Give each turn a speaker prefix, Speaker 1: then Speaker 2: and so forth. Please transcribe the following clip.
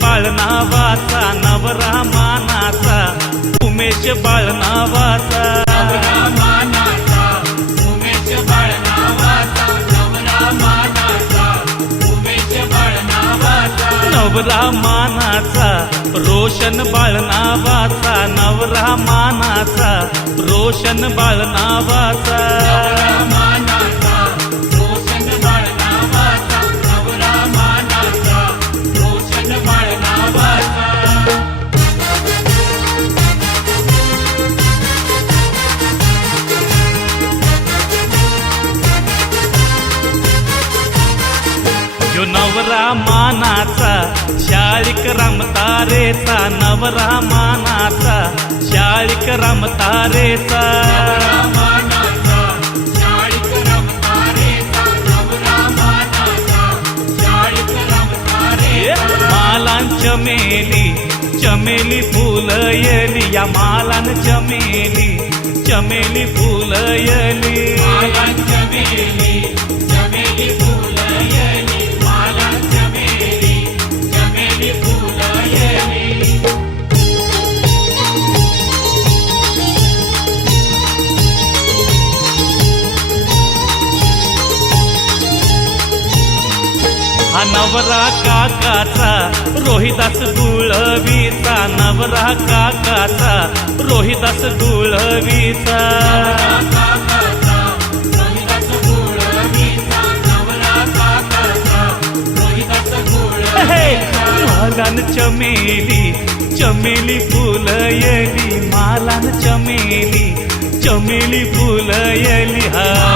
Speaker 1: बाळनावाचा नवरा मानाचा उमेश बाळनावाचा
Speaker 2: नवरा मानाचा उमेश बाळ नावाचा
Speaker 1: नवरा मानाचा रोशन बाळनावाचा नवरा मानाचा रोशन बाळनावाचा यो नवरा मानाचा शाळिक रमतारेचा नवरा मानाचा शाळिक रमतारेचा
Speaker 2: नवरा मानाचा शाळिक
Speaker 1: मालान चमेली चमेली फुल येली. या मालान चमेली चमेली फुल येली.
Speaker 2: चमेली
Speaker 1: हा नवरा काकाचा रोहिदास गुळवीचा. नवरा काकाचा रोहिदास गुळवीचा. हे! मालान चमेली चमेली फुल येली. मालान चमेली चमेली फुल येली. हा.